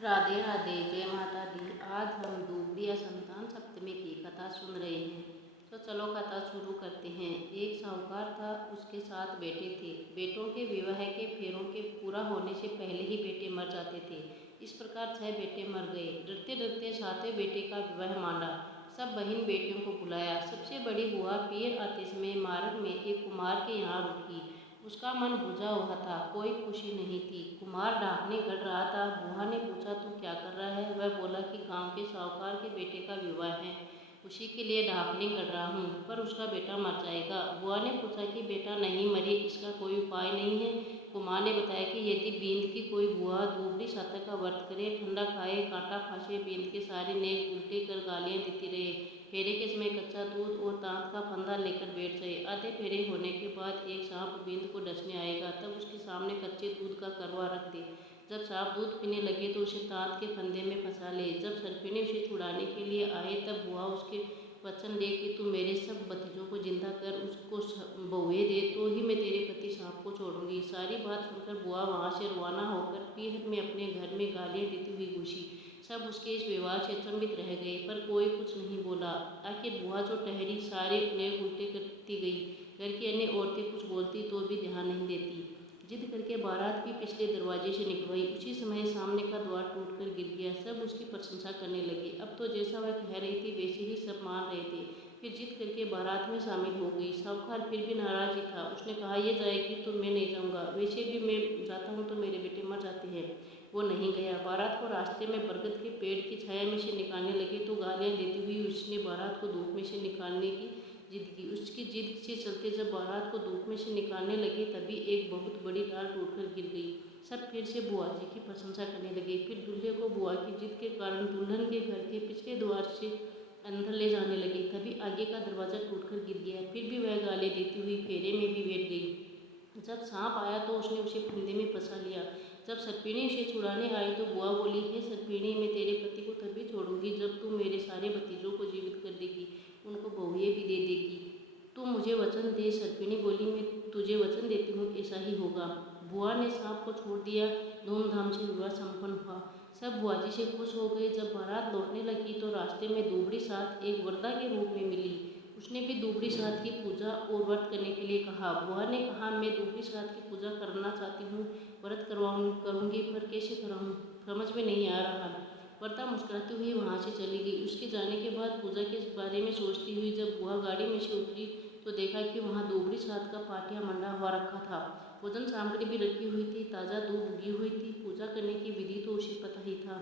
राधे राधे, जय माता दी। आज हम दूबरी या संतान सप्तमी की कथा सुन रहे हैं। तो चलो कथा शुरू करते हैं। एक साहूकार था, उसके 7 बेटे थे। बेटों के विवाह के फेरों के पूरा होने से पहले ही बेटे मर जाते थे। इस प्रकार 6 बेटे मर गए। डरते डरते 7वें बेटे का विवाह मांडा। सब बहन बेटियों को बुलाया। सबसे बड़ी बुआ पीर आते समय मार्ग में एक कुम्हार के यहाँ रुकी। उसका मन बुझा हुआ था, कोई खुशी नहीं थी। कुम्हार ढाकने गढ़ रहा था। बुआ ने पूछा, तू क्या कर रहा है? वह बोला कि गांव के साहूकार के बेटे का विवाह है, उसी के लिए ढाकने गढ़ रहा हूँ, पर उसका बेटा मर जाएगा। बुआ ने पूछा कि बेटा नहीं मरे, इसका कोई उपाय नहीं है? कुम्हार ने बताया कि यदि बींद की कोई बुआ दूबरी सातक का व्रत करे, ठंडा खाए, कांटा फांसे, बींद के सारे नेक उल्टे कर गालियाँ देती रहे, फेरे के समय कच्चा दूध और तांत का फंदा लेकर बैठ जाए। आधे फेरे होने के बाद एक सांप बींद को डसने आएगा, तब उसके सामने कच्चे दूध का करवा रख दे। जब सांप दूध पीने लगे तो उसे तांत के फंदे में फंसा ले। जब सर्पिणी उसे छुड़ाने के लिए आए, तब बुआ उसके वचन ले कि तू मेरे सब भतीजों को जिंदा कर उसको बहुए दे, तो ही मैं तेरे पति सांप को छोड़ूंगी। सारी बात सुनकर बुआ वहाँ से रवाना होकर पीहर में अपने घर में गालियाँ देती हुई घुसी। सब उसके इस व्यवहार से अचंभित रह गए, पर कोई कुछ नहीं बोला। आखिर बुआ जो ठहरी, सारे नेक उल्टे करती गई। घर की अन्य औरतें कुछ बोलती तो भी ध्यान नहीं देती। जिद करके बारात भी पिछले दरवाजे से निकलवाई। उसी समय सामने का द्वार टूटकर गिर गया। सब उसकी प्रशंसा करने लगे। अब तो जैसा वह कह रही थी वैसे ही सब मान रहे थे। फिर जिद करके बारात में शामिल हो गई। साहूकार फिर भी नाराज ही था। उसने कहा, ये जाएगी तो मैं नहीं जाऊंगा, वैसे भी मैं जाता हूँ तो मेरे बेटे मर जाते हैं। वो नहीं गया। बारात को रास्ते में बरगद के पेड़ की छाया में से निकालने लगे तो गालियाँ देती हुई उसने बारात को धूप में से निकालने की जिद की। उसकी जिद से चलते जब बारात को धूप में से निकालने लगे, तभी एक बहुत बड़ी डाल टूटकर गिर गई। सब फिर से बुआ जी की प्रशंसा करने लगे। फिर दूल्हे को बुआ की जिद के कारण दुल्हन के घर के पिछले द्वार से अंदर ले जाने लगे। तभी आगे का दरवाजा टूटकर गिर गया। फिर भी वह गाली देती हुई फेरे में भी बैठ गई। जब सांप आया तो उसने उसे फंदे में फंसा लिया। जब सर्पिणी उसे छुड़ाने आई तो बुआ बोली, हे सर्पिणी, मैं तेरे पति को तभी छोड़ूंगी जब तू मेरे सारे भतीजों को जीवित कर देगी, उनको बहुएं भी दे देगी। तू मुझे वचन दे। सर्पिणी बोली, मैं तुझे वचन देती हूँ, ऐसा ही होगा। बुआ ने सांप को छोड़ दिया। धूमधाम से विवाह संपन्न हुआ। सब बुआ जी से खुश हो गए। जब बारात लौटने लगी तो रास्ते में दूबरी साथ एक वरदा के रूप में मिली। उसने भी दूबरी साथ की पूजा और व्रत करने के लिए कहा। बुआ ने कहा, मैं दूबरी साथ की पूजा करना चाहती हूँ, व्रत करूँगी, पर कैसे कराऊँ, समझ में नहीं आ रहा। वरदा मुस्कुराती हुई वहाँ से चली गई। उसके जाने के बाद पूजा के बारे में सोचती हुई जब बुआ गाड़ी में से उतरी तो देखा कि वहाँ दूबरी साथ का पाटिया मंडा हुआ रखा था। भोजन सामग्री भी रखी हुई थी। ताज़ा दूध उगी हुई थी। पूजा करने की विधि तो उसे पता ही था।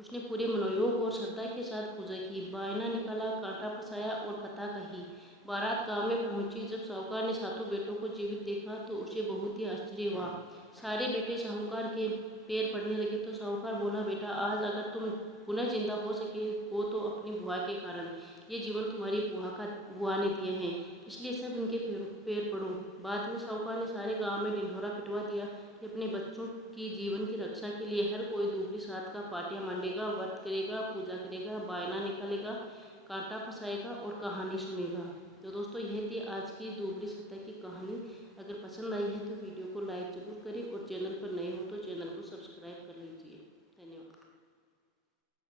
उसने पूरे मनोयोग और श्रद्धा के साथ पूजा की, बायना निकाला, कांटा फंसाया और कथा कही। बारात गांव में पहुंची। जब साहूकार ने 7 बेटों को जीवित देखा तो उसे बहुत ही आश्चर्य हुआ। सारे बेटे साहूकार के पैर पड़ने लगे तो साहूकार बोला, बेटा, आज अगर तुम पुनः जिंदा हो सके हो तो अपनी बुआ के कारण। ये जीवन तुम्हारी बुआ ने दिए हैं, इसलिए सब इनके पैर पड़ो। बाद में साहूकार ने सारे गांव में ढिंढोरा पिटवा दिया कि अपने बच्चों की जीवन की रक्षा के लिए हर कोई दूबरी साथ का पाटिया मांडेगा, व्रत करेगा, पूजा करेगा, बायना निकालेगा, कांटा फंसाएगा और कहानी सुनेगा। तो दोस्तों, यह थी आज की दूबरी सातक की कहानी। अगर पसंद आई है तो वीडियो को लाइक जरूर करें और चैनल पर नए हो तो चैनल को सब्सक्राइब कर लीजिए।